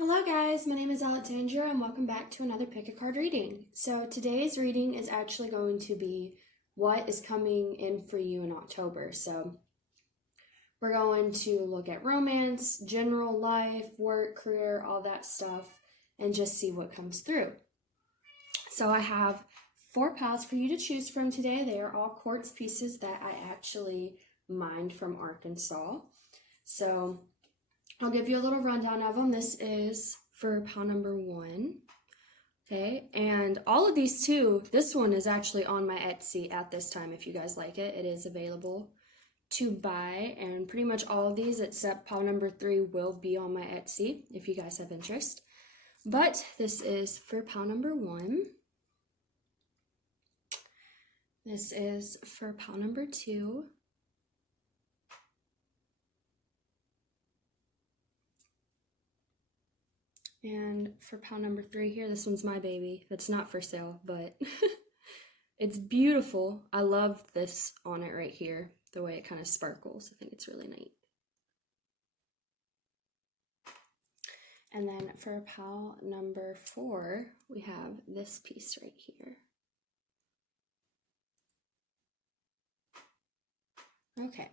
Hello guys, my name is Alexandra and welcome back to another pick a card reading. So today's reading is actually going to be what is coming in for you in October. So we're going to look at romance, general life, work, career, all that stuff, and just see what comes through. So I have 4 piles for you to choose from today. They are all quartz pieces that I actually mined from Arkansas. So I'll give you a little rundown of them. This is for pile number 1. Okay, and all of these too, this one is actually on my Etsy at this time. If you guys like it, it is available to buy, and pretty much all of these except pile number 3 will be on my Etsy if you guys have interest. But this is for pile number 1. This is for pile number 2. And for pile number 3 here, this one's my baby. That's not for sale, but it's beautiful. I love this on it right here, the way it kind of sparkles. I think it's really neat. And then for pile number 4, we have this piece right here. Okay.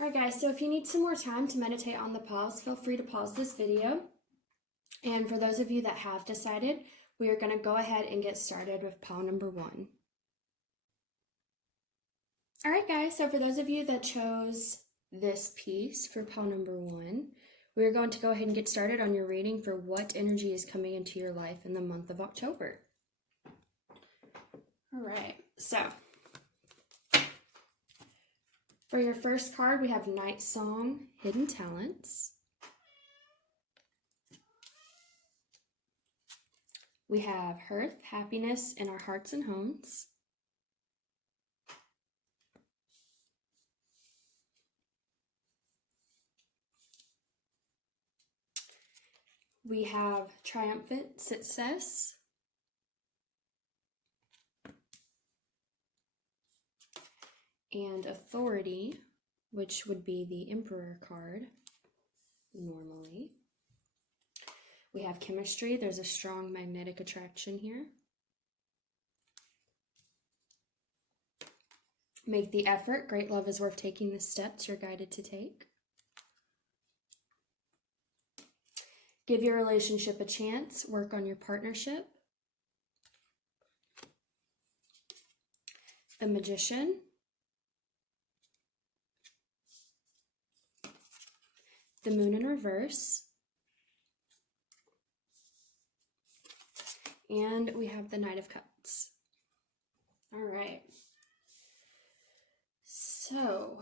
Alright guys, so if you need some more time to meditate on the piles, feel free to pause this video. And for those of you that have decided, we are going to go ahead and get started with pile number 1. Alright guys, so for those of you that chose this piece for pile number 1, we are going to go ahead and get started on your reading for what energy is coming into your life in the month of October. Alright, so for your first card, we have Night Song, Hidden Talents. We have Hearth, Happiness in Our Hearts and Homes. We have Triumphant Success. And Authority, which would be the Emperor card normally. We have Chemistry. There's a strong magnetic attraction here. Make the effort. Great love is worth taking the steps you're guided to take. Give your relationship a chance. Work on your partnership. The Magician. The Moon in Reverse. And we have the Knight of Cups. All right. So,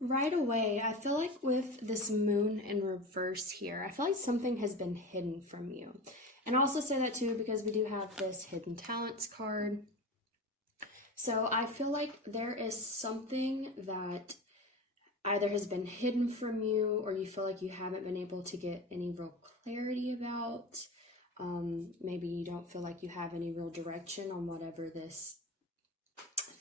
right away, I feel like with this Moon in Reverse here, I feel like something has been hidden from you. And I also say that too because we do have this Hidden Talents card. So I feel like there is something that either has been hidden from you or you feel like you haven't been able to get any real clarity about. Maybe you don't feel like you have any real direction on whatever this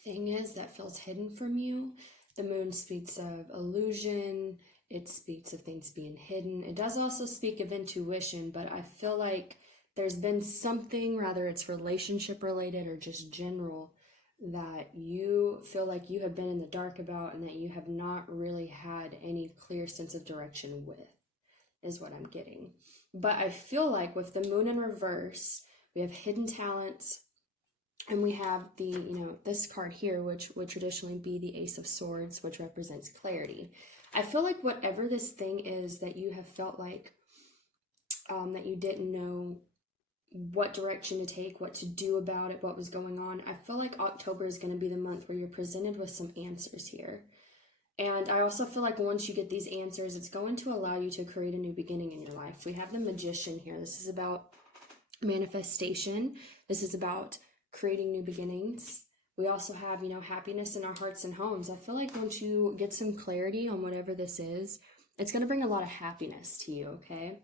thing is that feels hidden from you. The moon speaks of illusion. It speaks of things being hidden. It does also speak of intuition, but I feel like there's been something, rather it's relationship related or just general, that you feel like you have been in the dark about and that you have not really had any clear sense of direction with, is what I'm getting. But I feel like with the Moon in Reverse, we have Hidden Talents, and we have the, this card here, which would traditionally be the Ace of Swords, which represents clarity. I feel like whatever this thing is that you have felt like that you didn't know what direction to take, what to do about it, what was going on. I feel like October is going to be the month where you're presented with some answers here. And I also feel like once you get these answers, it's going to allow you to create a new beginning in your life. We have the Magician here. This is about manifestation. This is about creating new beginnings. We also have, happiness in our hearts and homes. I feel like once you get some clarity on whatever this is, it's going to bring a lot of happiness to you, okay?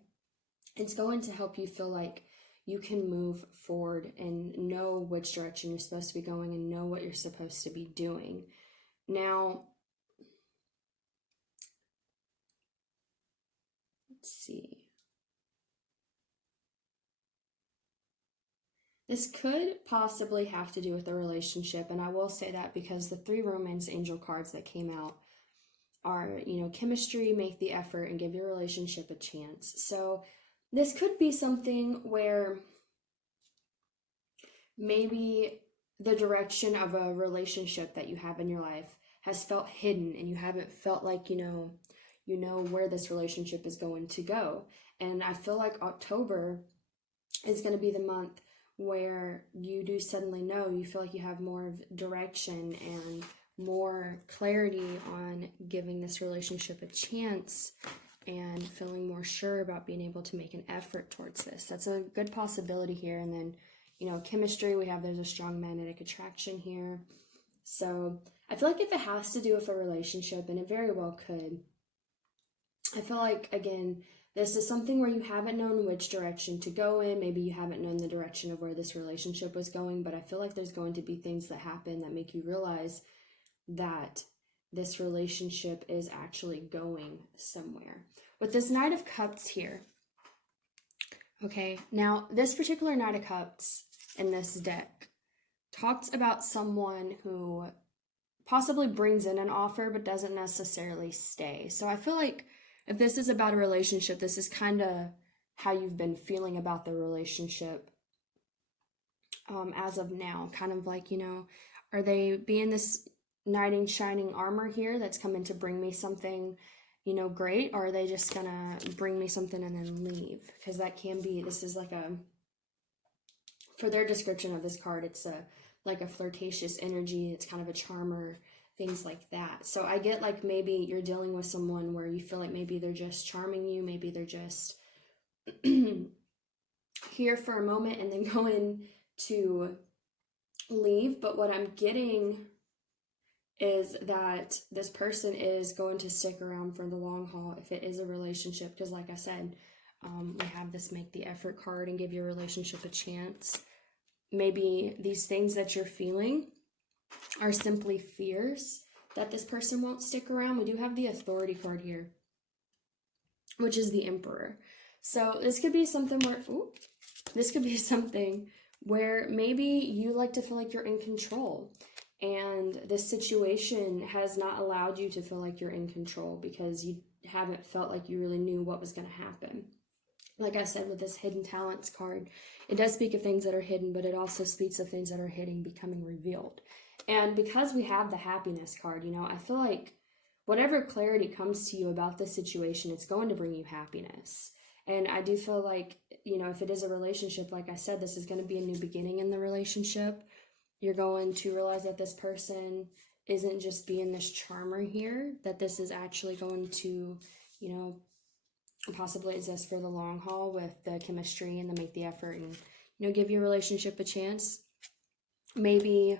It's going to help you feel like you can move forward and know which direction you're supposed to be going and know what you're supposed to be doing. Now, Let's see. This could possibly have to do with the relationship, and I will say that because the 3 romance angel cards that came out are, chemistry, make the effort, and give your relationship a chance. So this could be something where maybe the direction of a relationship that you have in your life has felt hidden, and you haven't felt like, you know where this relationship is going to go. And I feel like October is going to be the month where you do suddenly know, you feel like you have more of direction and more clarity on giving this relationship a chance and feeling more sure about being able to make an effort towards this. That's a good possibility here. And then, chemistry, there's a strong magnetic attraction here. So I feel like if it has to do with a relationship, and it very well could, I feel like, again, this is something where you haven't known which direction to go in. Maybe you haven't known the direction of where this relationship was going, but I feel like there's going to be things that happen that make you realize that this relationship is actually going somewhere. With this Knight of Cups here, okay, now this particular Knight of Cups in this deck talks about someone who possibly brings in an offer but doesn't necessarily stay. So I feel like if this is about a relationship, this is kind of how you've been feeling about the relationship as of now. Kind of like, are they being this knight in shining armor here that's coming to bring me something, great? Or are they just gonna bring me something and then leave? Because that can be, this is like for their description of this card, it's like a flirtatious energy. It's kind of a charmer, things like that. So I get like maybe you're dealing with someone where you feel like maybe they're just charming you, maybe they're just here for a moment and then going to leave. But what I'm getting is that this person is going to stick around for the long haul if it is a relationship, because like I said, we have this make the effort card and give your relationship a chance. Maybe these things that you're feeling are simply fears that this person won't stick around. We do have the authority card here, which is the Emperor. So this could be something where maybe you like to feel like you're in control, and this situation has not allowed you to feel like you're in control because you haven't felt like you really knew what was going to happen. Like I said, with this hidden talents card, it does speak of things that are hidden, but it also speaks of things that are hidden becoming revealed. And because we have the happiness card, I feel like whatever clarity comes to you about this situation, it's going to bring you happiness. And I do feel like, if it is a relationship, like I said, this is going to be a new beginning in the relationship. You're going to realize that this person isn't just being this charmer here, that this is actually going to, possibly exist for the long haul with the chemistry and the make the effort and, give your relationship a chance. Maybe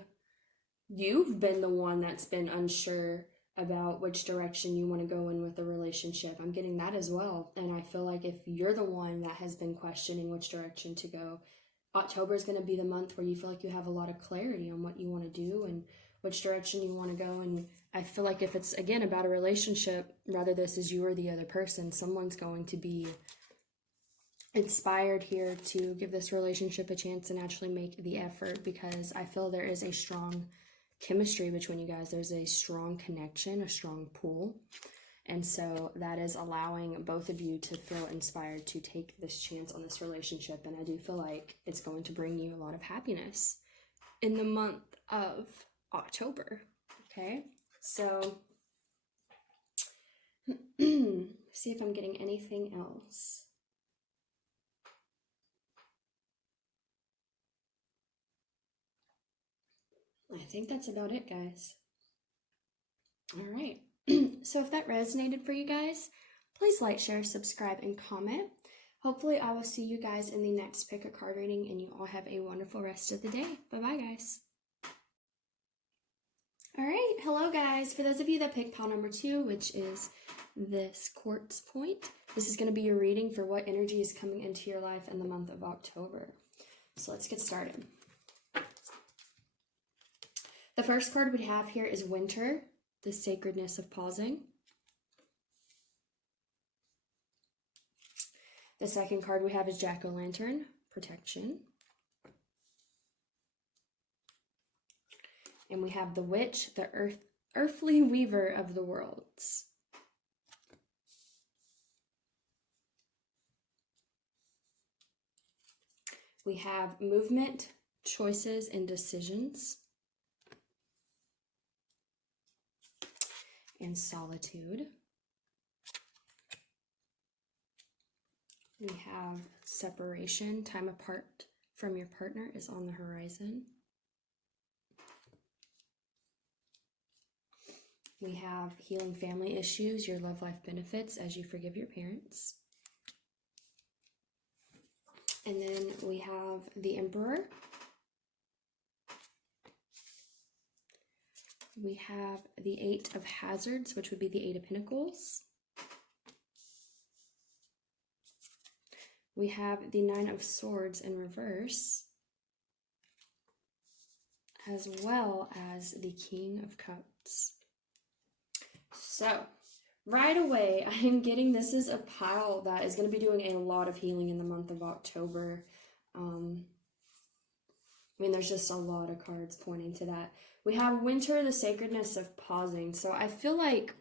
you've been the one that's been unsure about which direction you want to go in with a relationship. I'm getting that as well. And I feel like if you're the one that has been questioning which direction to go, October is going to be the month where you feel like you have a lot of clarity on what you want to do and which direction you want to go. And I feel like if it's, again, about a relationship, rather this is you or the other person, someone's going to be inspired here to give this relationship a chance and actually make the effort, because I feel there is a strong chemistry between you guys. There's a strong connection, a strong pull. And so that is allowing both of you to feel inspired to take this chance on this relationship. And I do feel like it's going to bring you a lot of happiness in the month of October. Okay, so see if I'm getting anything else. I think that's about it, guys. All right. So if that resonated for you guys, please like, share, subscribe, and comment. Hopefully I will see you guys in the next pick a card reading, and you all have a wonderful rest of the day. Bye-bye, guys. All right. Hello, guys. For those of you that picked pile number 2, which is this quartz point, this is going to be your reading for what energy is coming into your life in the month of October. So let's get started. The first card we have here is Winter, the sacredness of pausing. The second card we have is Jack-o'-lantern, protection. And we have the Witch, the earthly weaver of the worlds. We have movement, choices, and decisions. And solitude. We have separation, time apart from your partner is on the horizon. We have healing family issues, your love life benefits as you forgive your parents. And then we have the Emperor. We have the Eight of Hazards, which would be the Eight of Pentacles. We have the Nine of Swords in reverse, as well as the King of Cups. So, right away, I am getting this is a pile that is going to be doing a lot of healing in the month of October. There's just a lot of cards pointing to that. We have Winter, the sacredness of pausing. So I feel like,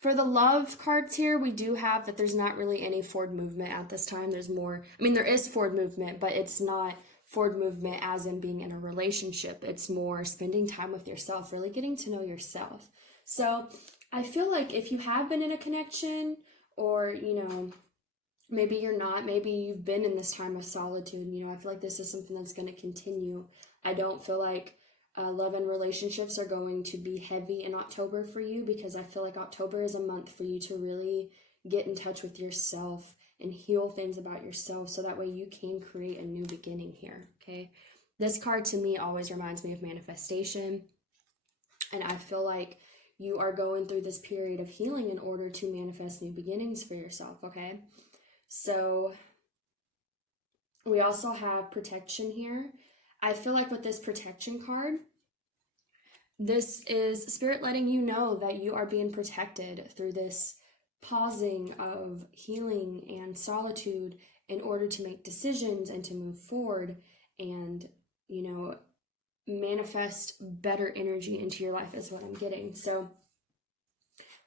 for the love cards here, we do have that there's not really any forward movement at this time. There's more, there is forward movement, but it's not forward movement as in being in a relationship. It's more spending time with yourself, really getting to know yourself. So I feel like if you have been in a connection or, maybe you're not, maybe you've been in this time of solitude, I feel like this is something that's going to continue. I don't feel like love and relationships are going to be heavy in October for you, because I feel like October is a month for you to really get in touch with yourself and heal things about yourself, so that way you can create a new beginning here, okay? This card to me always reminds me of manifestation, and I feel like you are going through this period of healing in order to manifest new beginnings for yourself, okay? So we also have protection here. I feel like with this protection card, this is Spirit letting you know that you are being protected through this pausing of healing and solitude in order to make decisions and to move forward and, manifest better energy into your life is what I'm getting. So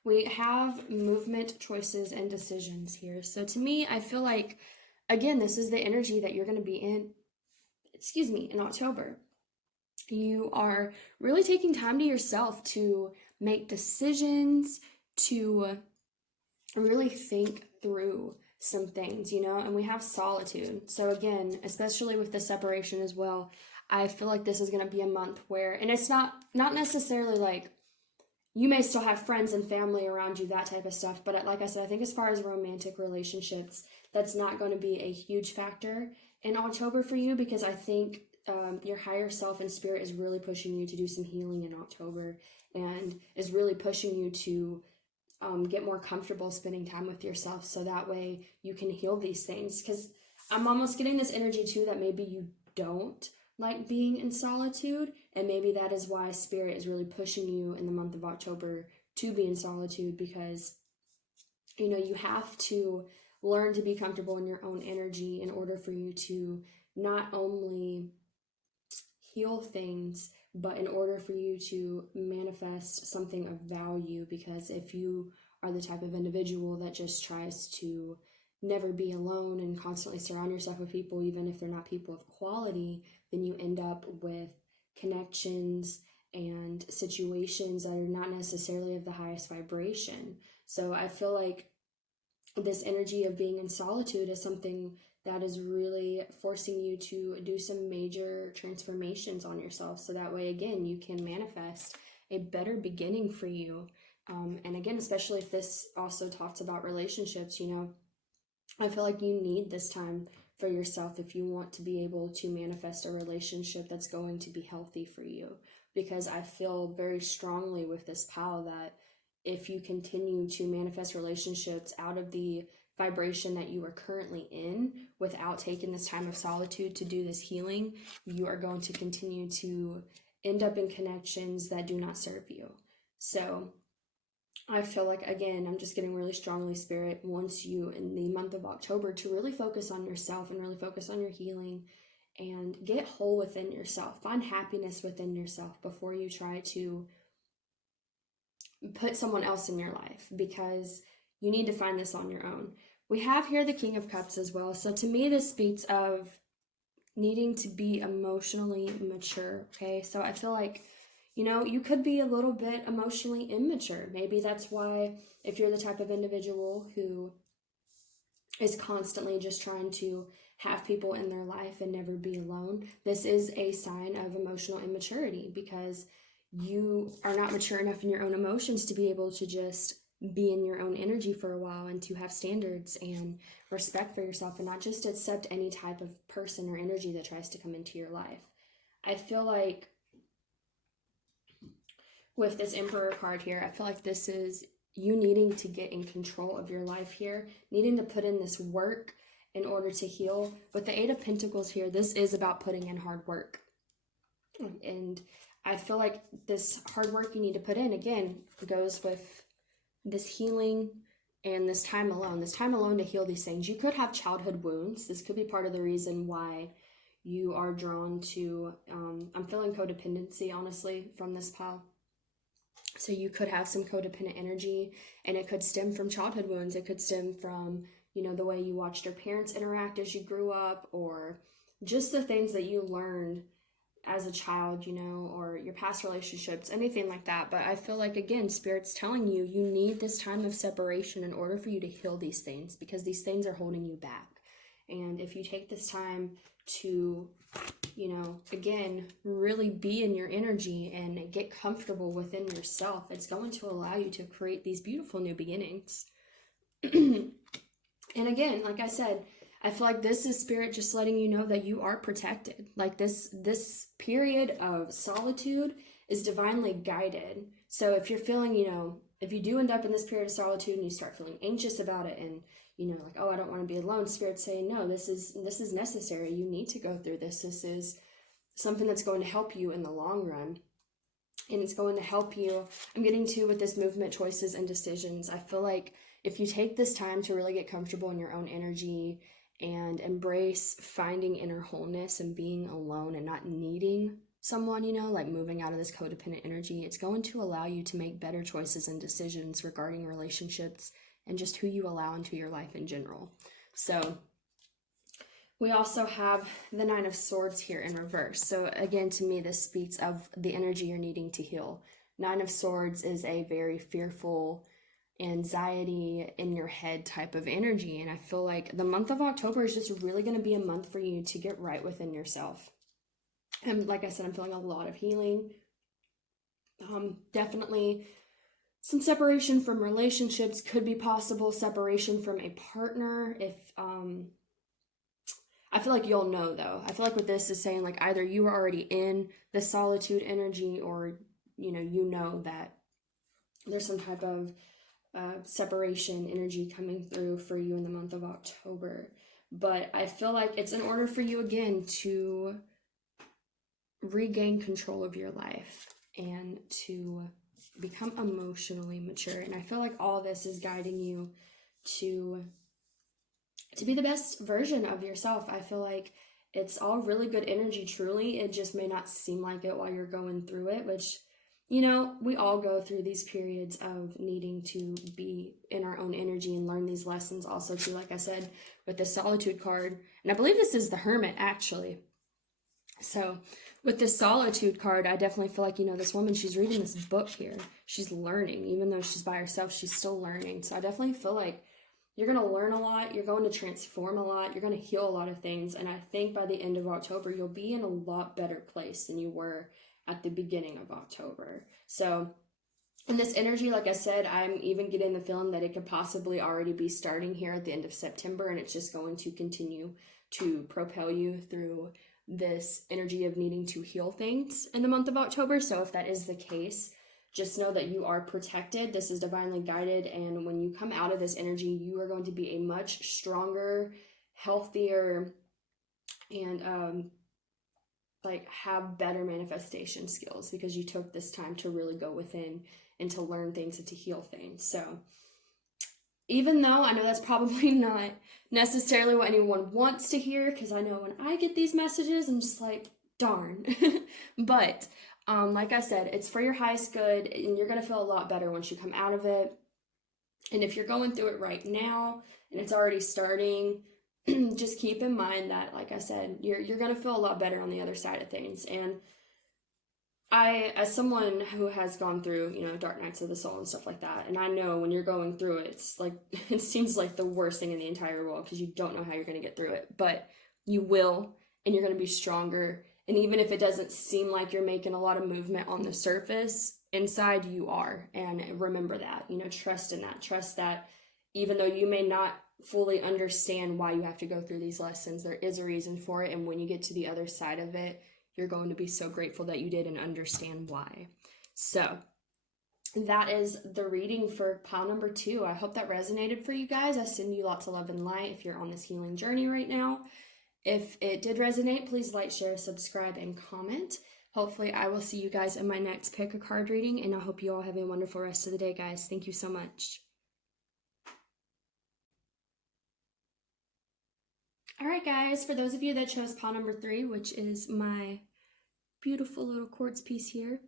we have movement, choices, and decisions here. So to me, I feel like, again, this is the energy that you're going to be in, in October. You are really taking time to yourself to make decisions, to really think through some things, and we have solitude. So again, especially with the separation as well, I feel like this is going to be a month where, and it's not necessarily like, you may still have friends and family around you, that type of stuff, but like I said, I think as far as romantic relationships, that's not going to be a huge factor in October for you, because I think your higher self and spirit is really pushing you to do some healing in October, and is really pushing you to get more comfortable spending time with yourself, so that way you can heal these things. Because I'm almost getting this energy too that maybe you don't like being in solitude, and maybe that is why Spirit is really pushing you in the month of October to be in solitude, because you have to learn to be comfortable in your own energy in order for you to not only heal things, but in order for you to manifest something of value. Because if you are the type of individual that just tries to never be alone and constantly surround yourself with people, even if they're not people of quality, then you end up with connections and situations that are not necessarily of the highest vibration. So I feel like this energy of being in solitude is something that is really forcing you to do some major transformations on yourself, so that way, again, you can manifest a better beginning for you. And again, especially if this also talks about relationships, I feel like you need this time for yourself if you want to be able to manifest a relationship that's going to be healthy for you. Because I feel very strongly with this pile that if you continue to manifest relationships out of the vibration that you are currently in without taking this time of solitude to do this healing, you are going to continue to end up in connections that do not serve you. So I feel like, again, I'm just getting really strongly Spirit wants you in the month of October to really focus on yourself and really focus on your healing and get whole within yourself. Find happiness within yourself before you try to put someone else in your life, because you need to find this on your own. We have here the King of Cups as well. So to me, this speaks of needing to be emotionally mature, okay? So I feel like, you could be a little bit emotionally immature. Maybe that's why, if you're the type of individual who is constantly just trying to have people in their life and never be alone, this is a sign of emotional immaturity, because you are not mature enough in your own emotions to be able to just be in your own energy for a while and to have standards and respect for yourself and not just accept any type of person or energy that tries to come into your life. I feel like with this Emperor card here, I feel like this is you needing to get in control of your life here, needing to put in this work in order to heal. With the Eight of Pentacles here, this is about putting in hard work. And I feel like this hard work you need to put in, again, goes with this healing and this time alone to heal these things. You could have childhood wounds. This could be part of the reason why you are drawn to, I'm feeling codependency, honestly, from this pile. So you could have some codependent energy, and it could stem from childhood wounds. It could stem from, the way you watched your parents interact as you grew up, or just the things that you learned as a child, or your past relationships, anything like that. But I feel like, again, Spirit's telling you, you need this time of separation in order for you to heal these things, because these things are holding you back. And if you take this time to, again, really be in your energy and get comfortable within yourself, it's going to allow you to create these beautiful new beginnings. And again, like I said, I feel like this is Spirit just letting you know that you are protected. Like this period of solitude is divinely guided. So if you're feeling, if you do end up in this period of solitude and you start feeling anxious about it and, like, oh, I don't want to be alone, Spirit's saying, no, this is necessary. You need to go through this. This is something that's going to help you in the long run. And it's going to help you. I'm getting to with this movement, choices, and decisions. I feel like if you take this time to really get comfortable in your own energy and embrace finding inner wholeness and being alone and not needing someone, like moving out of this codependent energy, it's going to allow you to make better choices and decisions regarding relationships and just who you allow into your life in general. So we also have the Nine of Swords here in reverse. So again, to me, this speaks of the energy you're needing to heal. Nine of Swords is a very fearful, anxiety in your head type of energy. And I feel like the month of October is just really going to be a month for you to get right within yourself. And like I said, I'm feeling a lot of healing. Definitely some separation from relationships could be possible. Separation from a partner. If, I feel like you'll know though. I feel like what this is saying, like either you are already in the solitude energy or, you know that there's some type of separation energy coming through for you in the month of October. But I feel like it's in order for you again to regain control of your life and to become emotionally mature. And I feel like all this is guiding you to be the best version of yourself. I feel like it's all really good energy, truly. It just may not seem like it while you're going through it, which, we all go through these periods of needing to be in our own energy and learn these lessons also too, like I said, with the Solitude card. And I believe this is the Hermit, actually. So with the Solitude card, I definitely feel like, this woman, she's reading this book here. She's learning. Even though she's by herself, she's still learning. So I definitely feel like you're going to learn a lot. You're going to transform a lot. You're going to heal a lot of things. And I think by the end of October, you'll be in a lot better place than you were at the beginning of October. So in this energy, like I said, I'm even getting the feeling that it could possibly already be starting here at the end of September, and it's just going to continue to propel you through this energy of needing to heal things in the month of October. So if that is the case, just know that you are protected. This is divinely guided, and when you come out of this energy, you are going to be a much stronger, healthier, and like have better manifestation skills because you took this time to really go within and to learn things and to heal things. So even though I know that's probably not necessarily what anyone wants to hear, because I know when I get these messages, I'm just like, darn. But like I said, it's for your highest good, and you're going to feel a lot better once you come out of it. And if you're going through it right now and it's already starting, just keep in mind that, like I said, you're going to feel a lot better on the other side of things. And I, as someone who has gone through, dark nights of the soul and stuff like that, and I know when you're going through it, it's like, it seems like the worst thing in the entire world because you don't know how you're going to get through it, but you will, and you're going to be stronger. And even if it doesn't seem like you're making a lot of movement on the surface, inside you are. And remember that, trust in that. Trust that even though you may not fully understand why you have to go through these lessons, there is a reason for it. And when you get to the other side of it, you're going to be so grateful that you did and understand why. So that is the reading for pile number 2. I hope that resonated for you guys. I send you lots of love and light if you're on this healing journey right now. If it did resonate, please like, share, subscribe, and comment. Hopefully I will see you guys in my next pick a card reading, and I hope you all have a wonderful rest of the day, guys. Thank you so much. All right, guys, for those of you that chose pile number 3, which is my beautiful little quartz piece here,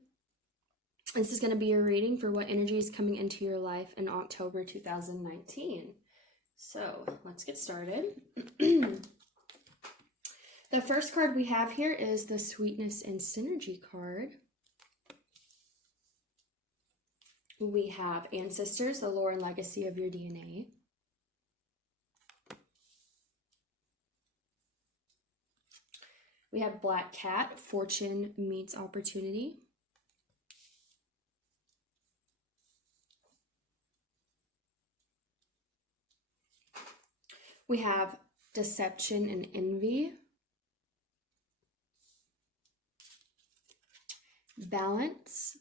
this is going to be your reading for what energy is coming into your life in October 2019. So let's get started. The first card we have here is the Sweetness and Synergy card. We have Ancestors, the lore and legacy of your DNA. We have Black Cat, Fortune Meets Opportunity. We have Deception and Envy. Balance.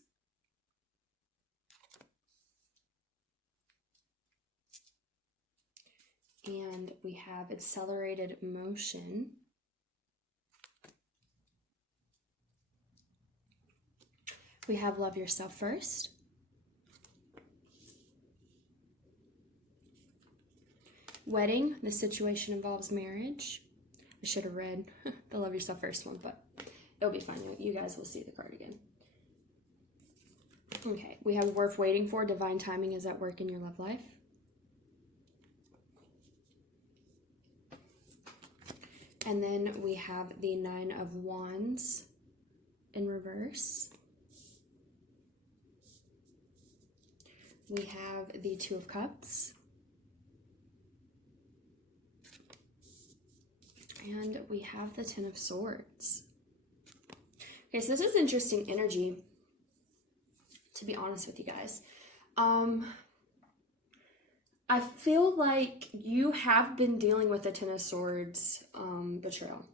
And we have Accelerated Motion. We have Love Yourself First. Wedding, the situation involves marriage. I should have read the Love Yourself First one, but it'll be fine. You guys will see the card again. Okay, we have Worth Waiting For. Divine timing is at work in your love life. And then we have the Nine of Wands in reverse. We have the Two of Cups. And we have the Ten of Swords. Okay, so this is interesting energy, to be honest with you guys. I feel like you have been dealing with the Ten of Swords betrayal.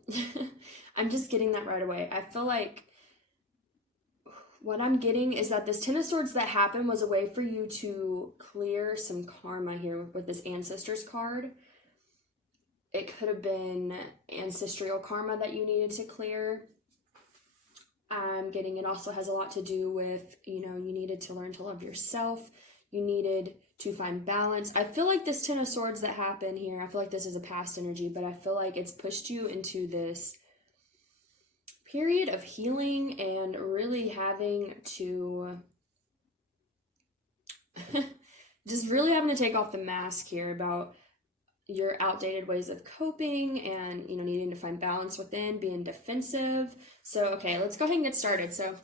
I'm just getting that right away. I feel like what I'm getting is that this Ten of Swords that happened was a way for you to clear some karma here with this Ancestors card. It could have been ancestral karma that you needed to clear. I'm getting it also has a lot to do with, you needed to learn to love yourself. You needed to find balance. I feel like this Ten of Swords that happened here, I feel like this is a past energy, but I feel like it's pushed you into this period of healing and really having to just really having to take off the mask here about your outdated ways of coping and, needing to find balance within, being defensive. So, okay, let's go ahead and get started. So,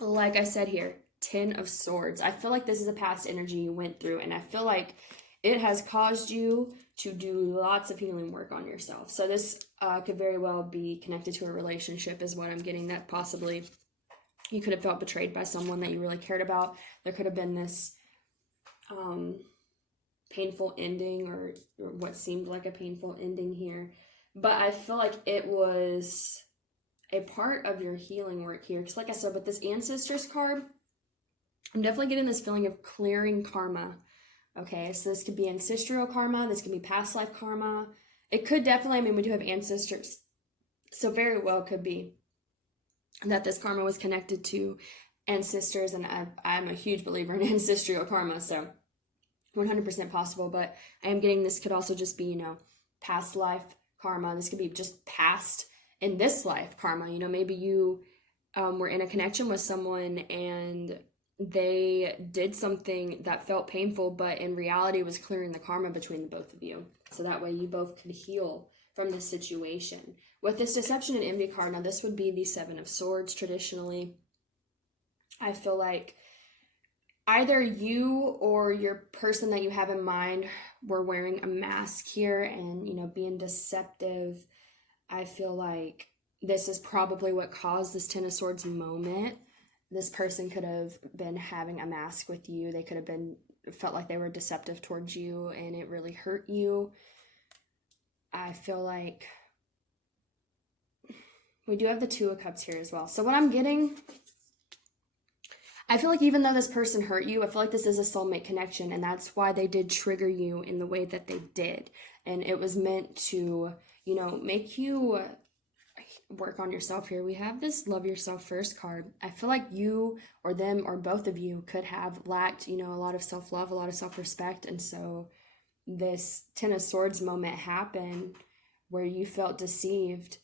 like I said here, Ten of Swords. I feel like this is a past energy you went through, and I feel like it has caused you to do lots of healing work on yourself. So this could very well be connected to a relationship is what I'm getting, that possibly you could have felt betrayed by someone that you really cared about. There could have been this painful ending or what seemed like a painful ending here. But I feel like it was a part of your healing work here. Because like I said, with this Ancestors card, I'm definitely getting this feeling of clearing karma. Okay, so this could be ancestral karma. This could be past life karma. It could definitely, we do have ancestors. So very well could be that this karma was connected to ancestors, and I'm a huge believer in ancestral karma, so 100% possible. But I am getting this could also just be, past life karma. This could be just past in this life karma. Maybe you were in a connection with someone and they did something that felt painful, but in reality was clearing the karma between the both of you. So that way you both could heal from this situation. With this deception and envy card, now this would be the Seven of Swords traditionally. I feel like either you or your person that you have in mind were wearing a mask here and, being deceptive. I feel like this is probably what caused this Ten of Swords moment. This person could have been having a mask with you. They could have felt like they were deceptive towards you and it really hurt you. I feel like we do have the Two of Cups here as well. So what I'm getting, I feel like even though this person hurt you, I feel like this is a soulmate connection, and that's why they did trigger you in the way that they did. And it was meant to, make you work on yourself here. We have this Love Yourself First card. I feel like you or them or both of you could have lacked, a lot of self-love, a lot of self-respect. And so this Ten of Swords moment happened where you felt deceived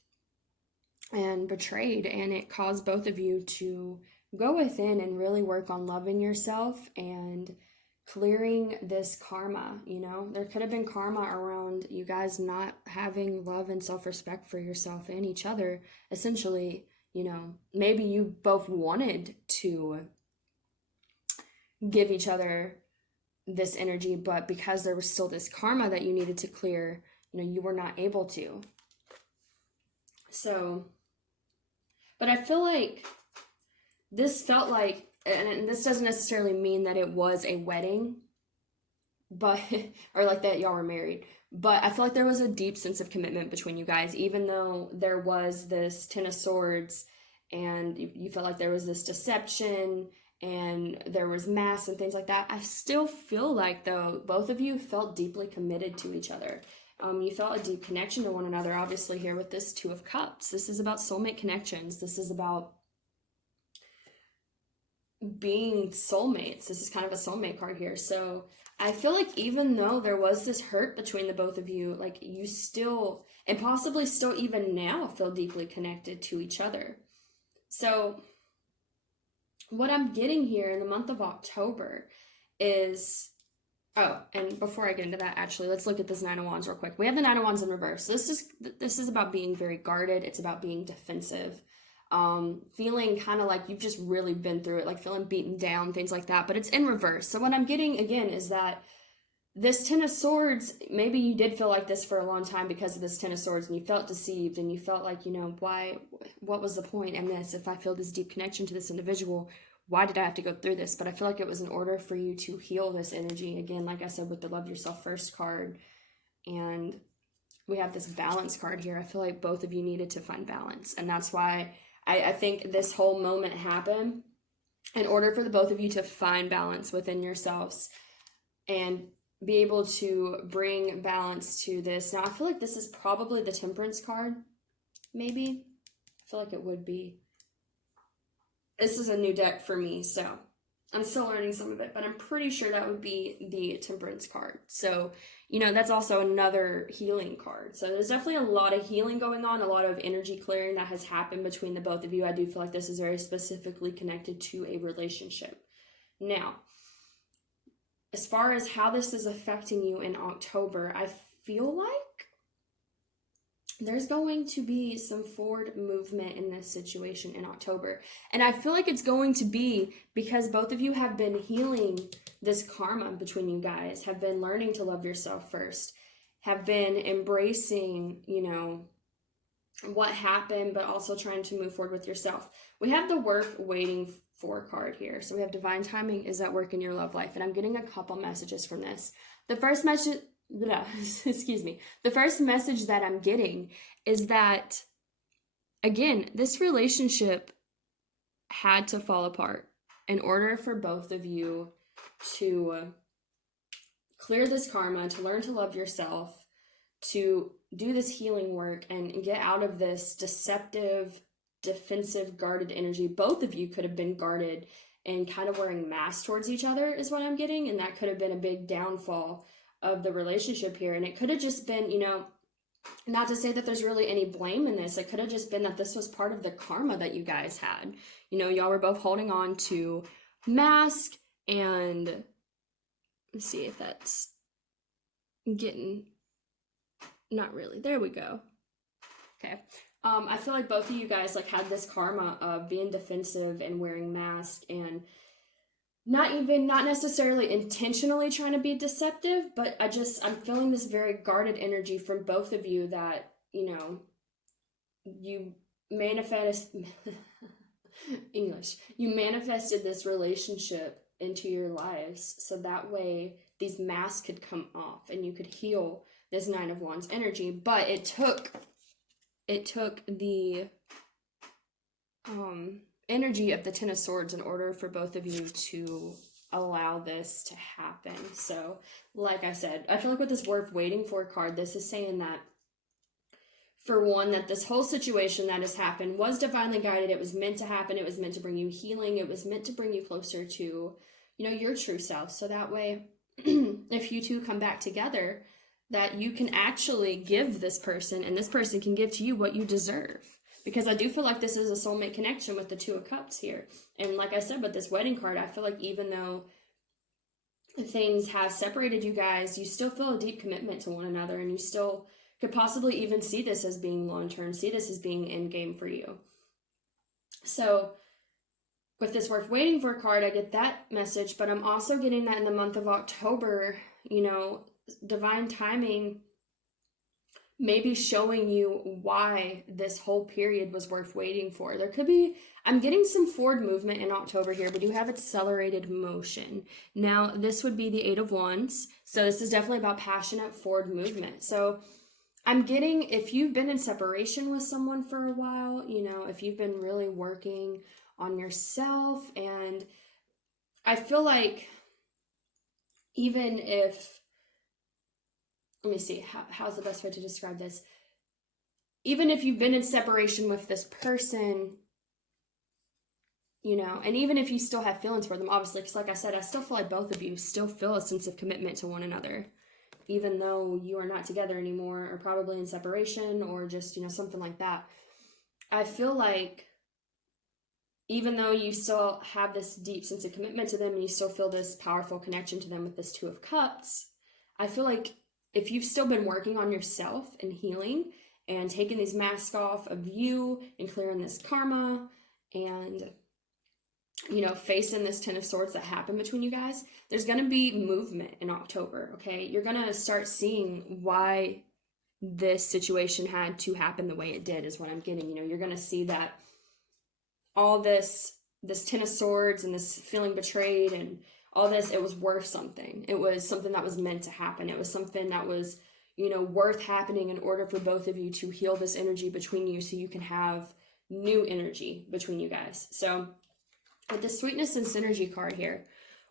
and betrayed, and it caused both of you to go within and really work on loving yourself and clearing this karma. There could have been karma around you guys not having love and self-respect for yourself and each other. Essentially, maybe you both wanted to give each other this energy, but because there was still this karma that you needed to clear, you were not able to. So, but I feel like this felt like, and this doesn't necessarily mean that it was a wedding, but, or like that y'all were married, but I feel like there was a deep sense of commitment between you guys, even though there was this Ten of Swords and you felt like there was this deception and there was masks and things like that. I still feel like, though, both of you felt deeply committed to each other. You felt a deep connection to one another, obviously, here with this Two of Cups. This is about soulmate connections. This is about being soulmates. This is kind of a soulmate card here. So I feel like even though there was this hurt between the both of you, like you still, and possibly still even now, feel deeply connected to each other. So what I'm getting here in the month of October is, oh, and before I get into that, actually, let's look at this Nine of Wands real quick. We have the Nine of Wands in reverse. So this is about being very guarded. It's about being defensive. Feeling kind of like you've just really been through it, like feeling beaten down, things like that, but it's in reverse. So what I'm getting again is that this Ten of Swords, maybe you did feel like this for a long time because of this Ten of Swords, and you felt deceived, and you felt like, what was the point in this? If I feel this deep connection to this individual, why did I have to go through this? But I feel like it was in order for you to heal this energy. Again, like I said, with the Love Yourself First card, and we have this Balance card here. I feel like both of you needed to find balance, and that's why I think this whole moment happened in order for the both of you to find balance within yourselves and be able to bring balance to this. Now, I feel like this is probably the Temperance card, maybe. I feel like it would be. This is a new deck for me, so I'm still learning some of it, but I'm pretty sure that would be the Temperance card. So, that's also another healing card. So there's definitely a lot of healing going on, a lot of energy clearing that has happened between the both of you. I do feel like this is very specifically connected to a relationship. Now, as far as how this is affecting you in October, I feel like there's going to be some forward movement in this situation in October. And I feel like it's going to be because both of you have been healing this karma between you guys, have been learning to love yourself first, have been embracing, what happened, but also trying to move forward with yourself. We have the Worth Waiting For card here. So we have divine timing is at work in your love life. And I'm getting a couple messages from this. The first message, the first message that I'm getting is that, again, this relationship had to fall apart in order for both of you to clear this karma, to learn to love yourself, to do this healing work and get out of this deceptive defensive, guarded energy. Both of you could have been guarded and kind of wearing masks towards each other is what I'm getting. And that could have been a big downfall of the relationship here. And it could have just been, not to say that there's really any blame in this. It could have just been that this was part of the karma that you guys had. Y'all were both holding on to mask, and let's see if that's getting, not really. There we go. Okay. I feel like both of you guys like had this karma of being defensive and wearing masks and not necessarily intentionally trying to be deceptive, but I'm feeling this very guarded energy from both of you that, you you manifested this relationship into your lives so that way these masks could come off and you could heal this Nine of Wands energy. But it took the energy of the Ten of Swords in order for both of you to allow this to happen. So, like I said, I feel like with this worth waiting for card, this is saying that, for one, that this whole situation that has happened was divinely guided. It was meant to happen. It was meant to bring you healing. It was meant to bring you closer to, your true self. So that way, if you two come back together, that you can actually give this person, and this person can give to you what you deserve. Because I do feel like this is a soulmate connection with the Two of Cups here. And like I said, with this wedding card, I feel like even though things have separated you guys, you still feel a deep commitment to one another, and you still could possibly even see this as being long-term, see this as being endgame for you. So with this worth waiting for card, I get that message, but I'm also getting that in the month of October, divine timing maybe showing you why this whole period was worth waiting for. There could be, I'm getting some forward movement in October here. We do have accelerated motion. Now, this would be the Eight of Wands. So this is definitely about passionate forward movement. So I'm getting, if you've been in separation with someone for a while, if you've been really working on yourself, and I feel like even if, let me see, how's the best way to describe this? Even if you've been in separation with this person, and even if you still have feelings for them, obviously, because like I said, I still feel like both of you still feel a sense of commitment to one another, even though you are not together anymore, or probably in separation, or just, something like that. I feel like even though you still have this deep sense of commitment to them, and you still feel this powerful connection to them with this Two of Cups, I feel like if you've still been working on yourself and healing and taking these masks off of you and clearing this karma and, facing this Ten of Swords that happened between you guys, there's going to be movement in October, okay? You're going to start seeing why this situation had to happen the way it did is what I'm getting. You're going to see that all this Ten of Swords and this feeling betrayed and all this, it was worth something. It was something that was meant to happen. It was something that was, worth happening in order for both of you to heal this energy between you so you can have new energy between you guys. So with the Sweetness and Synergy card here,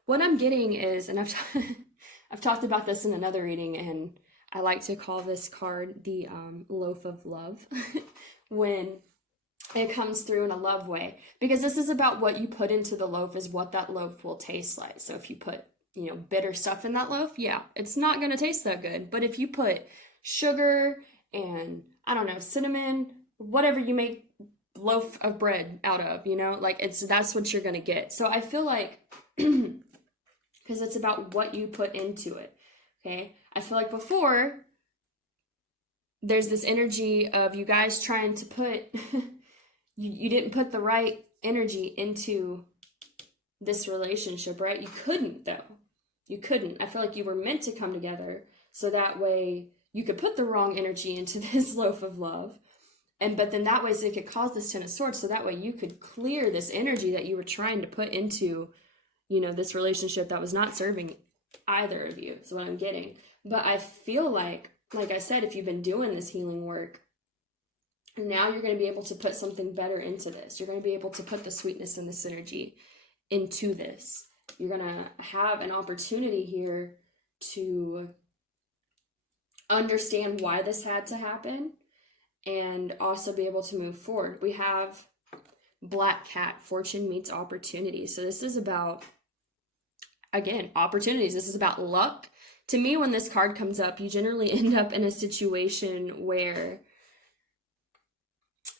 what I'm getting is, and I've talked about this in another reading, and I like to call this card the Loaf of Love when it comes through in a love way, because this is about what you put into the loaf is what that loaf will taste like. So if you put, bitter stuff in that loaf, yeah, it's not going to taste that good. But if you put sugar and, cinnamon, whatever you make loaf of bread out of, that's what you're going to get. So I feel like, because it's about what you put into it, okay? I feel like before, there's this energy of you guys trying to put... You didn't put the right energy into this relationship, right? You couldn't, though. You couldn't. I feel like you were meant to come together so that way you could put the wrong energy into this loaf of love. But then that way so it could cause this Ten of Swords, so that way you could clear this energy that you were trying to put into, this relationship that was not serving either of you. Is what I'm getting. But I feel like I said, if you've been doing this healing work, now you're going to be able to put something better into this. You're going to be able to put the sweetness and the synergy into this. You're going to have an opportunity here to understand why this had to happen and also be able to move forward. We have Black Cat, fortune meets opportunity. So this is about, again, opportunities. This is about luck. To me, when this card comes up, you generally end up in a situation where,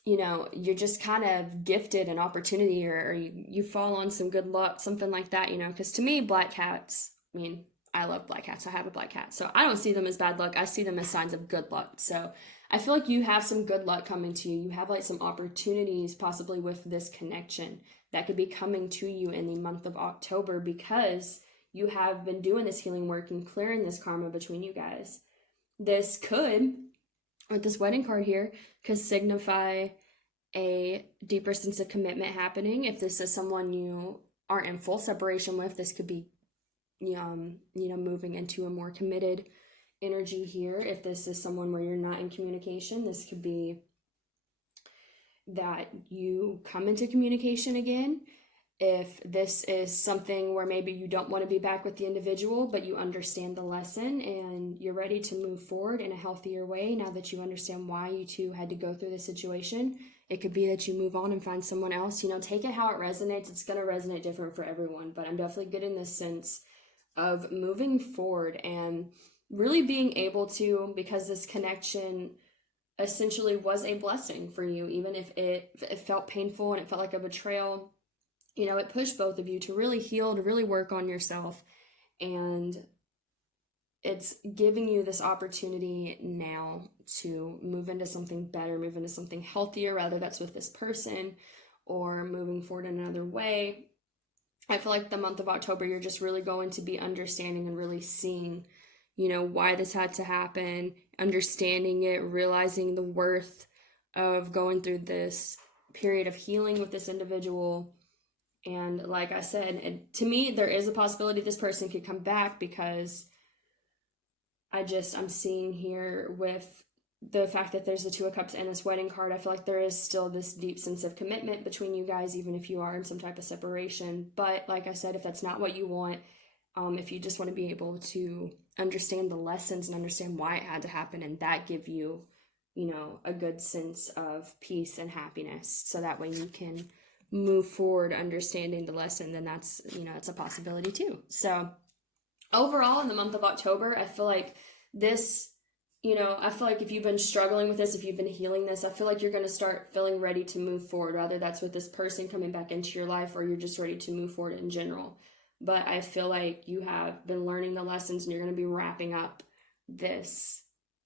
you know, you're just kind of gifted an opportunity, or you fall on some good luck, something like that, you know, because to me, black cats, I mean, I love black cats. I have a black cat. So I don't see them as bad luck. I see them as signs of good luck. So I feel like you have some good luck coming to you. You have like some opportunities possibly with this connection that could be coming to you in the month of October, because you have been doing this healing work and clearing this karma between you guys. This could, with this wedding card here, could signify a deeper sense of commitment happening. If this is someone you aren't in full separation with, this could be, you know, moving into a more committed energy here. If this is someone where you're not in communication, this could be that you come into communication again. If this is something where maybe you don't want to be back with the individual, but you understand the lesson and you're ready to move forward in a healthier way now that you understand why you two had to go through the situation, it could be that you move on and find someone else. You know, take it how it resonates. It's going to resonate different for everyone, but I'm definitely getting this sense of moving forward and really being able to, because this connection essentially was a blessing for you, even if it felt painful and it felt like a betrayal. You know, it pushed both of you to really heal, to really work on yourself. And it's giving you this opportunity now to move into something better, move into something healthier, whether that's with this person or moving forward in another way. I feel like the month of October, you're just really going to be understanding and really seeing, you know, why this had to happen, understanding it, realizing the worth of going through this period of healing with this individual. And like I said, to me, there is a possibility this person could come back, because I'm seeing here with the fact that there's the Two of Cups and this wedding card, I feel like there is still this deep sense of commitment between you guys, even if you are in some type of separation. But like I said, if that's not what you want, if you just want to be able to understand the lessons and understand why it had to happen, and that give you, you know, a good sense of peace and happiness, so that way you can move forward understanding the lesson, then that's, you know, it's a possibility too. So overall, in the month of October, I feel like this, you know, I feel like if you've been struggling with this, if you've been healing this, I feel like you're going to start feeling ready to move forward, whether that's with this person coming back into your life or you're just ready to move forward in general. But I feel like you have been learning the lessons, and you're going to be wrapping up this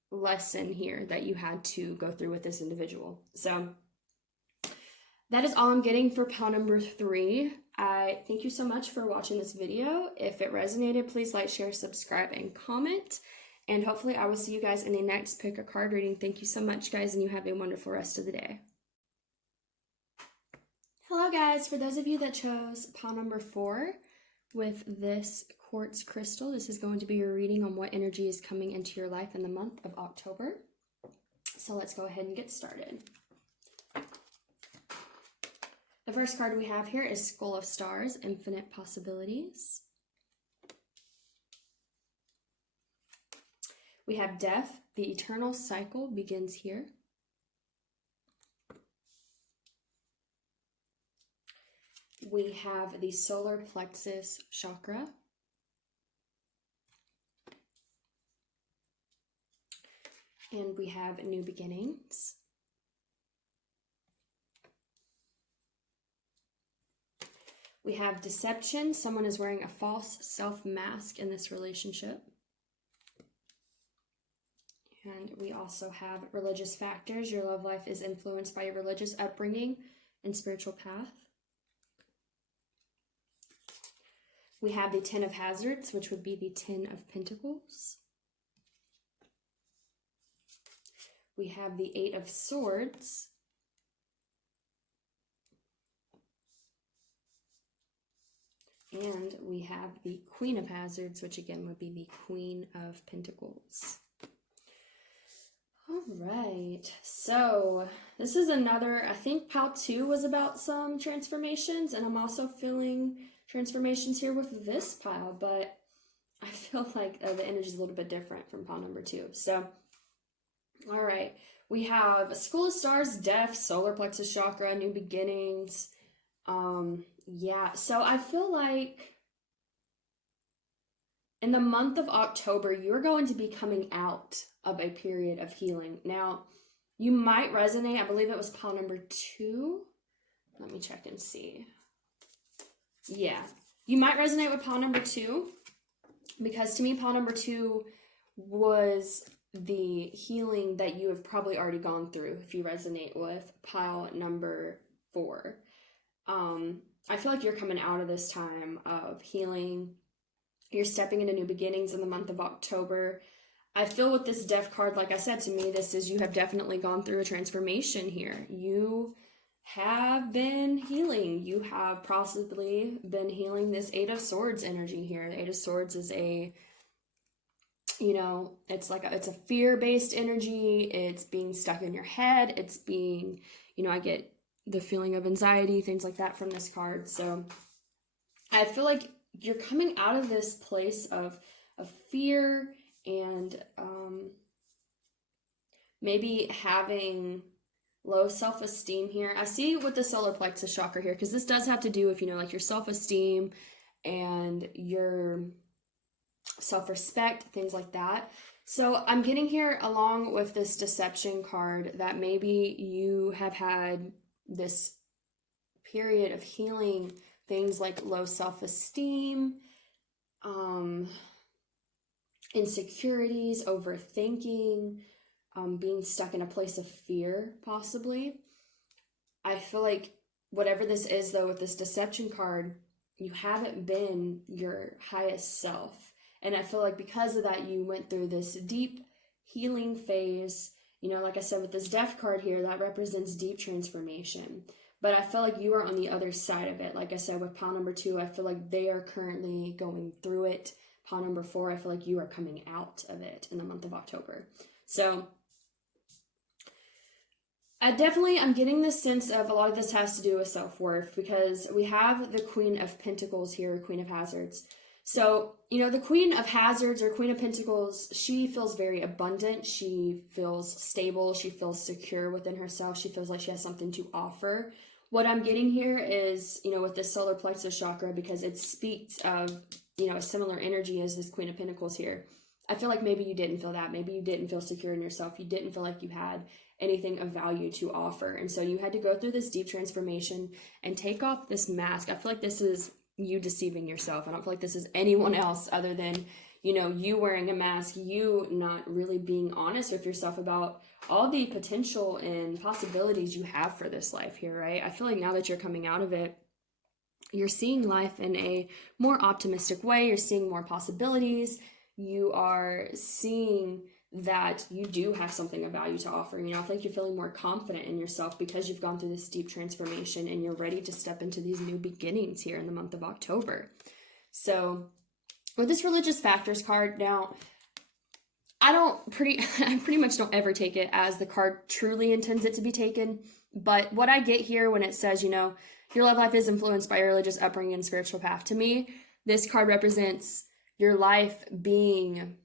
lesson here that you had to go through with this individual. So that is all I'm getting for pile number 3. I thank you so much for watching this video. If it resonated, please like, share, subscribe, and comment. And hopefully I will see you guys in the next pick a card reading. Thank you so much, guys, and you have a wonderful rest of the day. Hello, guys. For those of you that chose pile number 4 with this quartz crystal, this is going to be your reading on what energy is coming into your life in the month of October. So let's go ahead and get started. The first card we have here is Skull of Stars, Infinite Possibilities. We have Death, the eternal cycle begins here. We have the solar plexus chakra. And we have new beginnings. We have deception. Someone is wearing a false self-mask in this relationship. And we also have religious factors. Your love life is influenced by your religious upbringing and spiritual path. We have the Ten of Hazards, which would be the Ten of Pentacles. We have the Eight of Swords. And we have the Queen of Hazards, which again would be the Queen of Pentacles. All right, so this is another, I think pile 2 was about some transformations, and I'm also feeling transformations here with this pile, but I feel like the energy is a little bit different from pile number 2. So All right. We have School of Stars, Death, Solar Plexus Chakra, New Beginnings. Yeah. So I feel like in the month of October, you're going to be coming out of a period of healing. Now, you might resonate. I believe it was pile number 2. Let me check and see. Yeah. You might resonate with pile number 2 because to me, pile number 2 was the healing that you have probably already gone through if you resonate with pile number 4. I feel like you're coming out of this time of healing. You're stepping into new beginnings in the month of October. I feel with this Death card, like I said, to me, this is you have definitely gone through a transformation here. You have been healing. You have possibly been healing this Eight of Swords energy here. The Eight of Swords is a, it's like it's a fear-based energy. It's being stuck in your head. It's being, I get the feeling of anxiety, things like that from this card. So I feel like you're coming out of this place of fear and maybe having low self-esteem here. I see with the solar plexus chakra here, because this does have to do with, like your self-esteem and your self-respect, things like that. So I'm getting here along with this deception card that maybe you have had this period of healing things like low self-esteem, insecurities, overthinking, being stuck in a place of fear, possibly. I feel like whatever this is, though, with this deception card, you haven't been your highest self. And I feel like because of that, you went through this deep healing phase. Like I said, with this Death card here, that represents deep transformation. But I feel like you are on the other side of it. Like I said, with pile number 2, I feel like they are currently going through it. Pile number 4, I feel like you are coming out of it in the month of October. So I'm getting this sense of a lot of this has to do with self-worth, because we have the Queen of Pentacles here, Queen of Hazards. So, the Queen of Hazards or Queen of Pentacles, she feels very abundant. She feels stable. She feels secure within herself. She feels like she has something to offer. What I'm getting here is, with this solar plexus chakra, because it speaks of, a similar energy as this Queen of Pentacles here. I feel like maybe you didn't feel that. Maybe you didn't feel secure in yourself. You didn't feel like you had anything of value to offer. And so you had to go through this deep transformation and take off this mask. I feel like this is you deceiving yourself. I don't feel like this is anyone else other than, you wearing a mask, you not really being honest with yourself about all the potential and possibilities you have for this life here, right? I feel like now that you're coming out of it, you're seeing life in a more optimistic way. You're seeing more possibilities. You are seeing that you do have something of value to offer. I think you're feeling more confident in yourself because you've gone through this deep transformation and you're ready to step into these new beginnings here in the month of October. So with this religious factors card, now I pretty much don't ever take it as the card truly intends it to be taken. But what I get here when it says, your love life is influenced by your religious upbringing and spiritual path, to me, this card represents your life being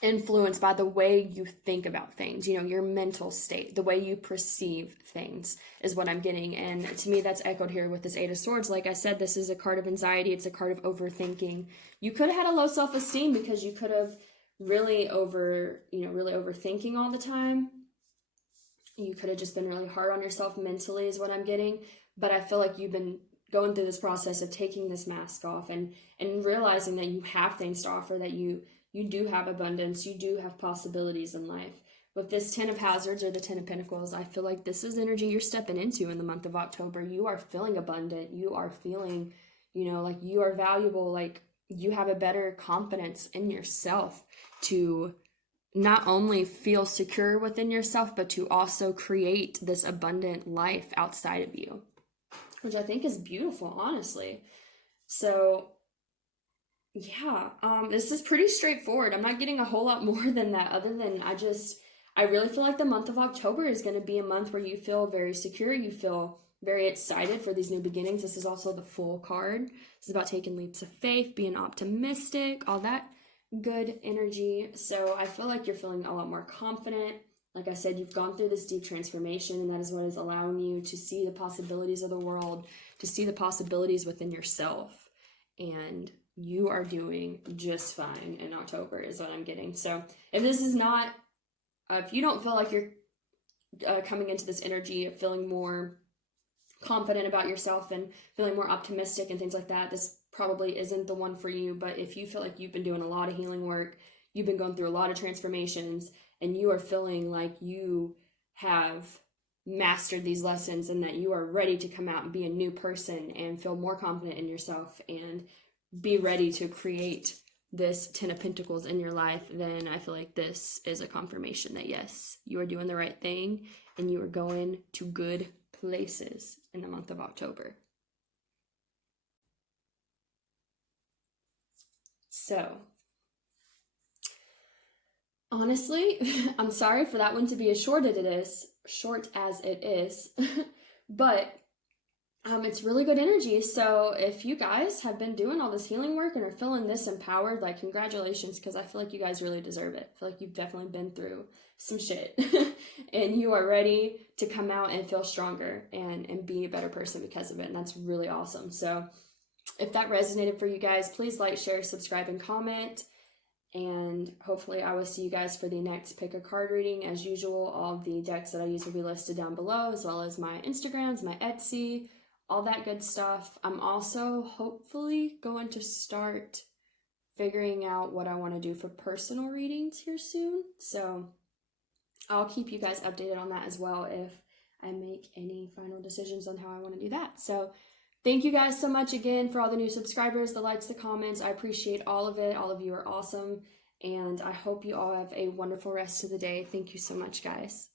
influenced by the way you think about things, your mental state, the way you perceive things is what I'm getting. And to me, that's echoed here with this Eight of Swords. Like I said, this is a card of anxiety. It's a card of overthinking. You could have had a low self-esteem because you could have really overthinking all the time. You could have just been really hard on yourself mentally is what I'm getting. But I feel like you've been going through this process of taking this mask off and realizing that you have things to offer, that you do have abundance, you do have possibilities in life. With this 10 of Hazards or the 10 of Pentacles, I feel like this is energy you're stepping into in the month of October. You are feeling abundant. You are feeling, like you are valuable, like you have a better confidence in yourself to not only feel secure within yourself, but to also create this abundant life outside of you, which I think is beautiful, honestly. So yeah, this is pretty straightforward. I'm not getting a whole lot more than that, other than I really feel like the month of October is going to be a month where you feel very secure. You feel very excited for these new beginnings. This is also the Fool card. This is about taking leaps of faith, being optimistic, all that good energy. So I feel like you're feeling a lot more confident. Like I said, you've gone through this deep transformation, and that is what is allowing you to see the possibilities of the world, to see the possibilities within yourself. And you are doing just fine in October is what I'm getting. So if this is not, if you don't feel like you're coming into this energy of feeling more confident about yourself and feeling more optimistic and things like that, this probably isn't the one for you. But if you feel like you've been doing a lot of healing work, you've been going through a lot of transformations, and you are feeling like you have mastered these lessons and that you are ready to come out and be a new person and feel more confident in yourself and be ready to create this 10 of Pentacles in your life, then I feel like this is a confirmation that yes, you are doing the right thing and you are going to good places in the month of October. So, honestly, I'm sorry for that one to be as short as it is, but it's really good energy. So if you guys have been doing all this healing work and are feeling this empowered, like, congratulations, because I feel like you guys really deserve it. I feel like you've definitely been through some shit and you are ready to come out and feel stronger and be a better person because of it. And that's really awesome. So if that resonated for you guys, please like, share, subscribe, and comment. And hopefully I will see you guys for the next pick a card reading. As usual, all the decks that I use will be listed down below, as well as my Instagrams, my Etsy, all that good stuff. I'm also hopefully going to start figuring out what I want to do for personal readings here soon. So I'll keep you guys updated on that as well if I make any final decisions on how I want to do that. So thank you guys so much again for all the new subscribers, the likes, the comments. I appreciate all of it. All of you are awesome. And I hope you all have a wonderful rest of the day. Thank you so much, guys.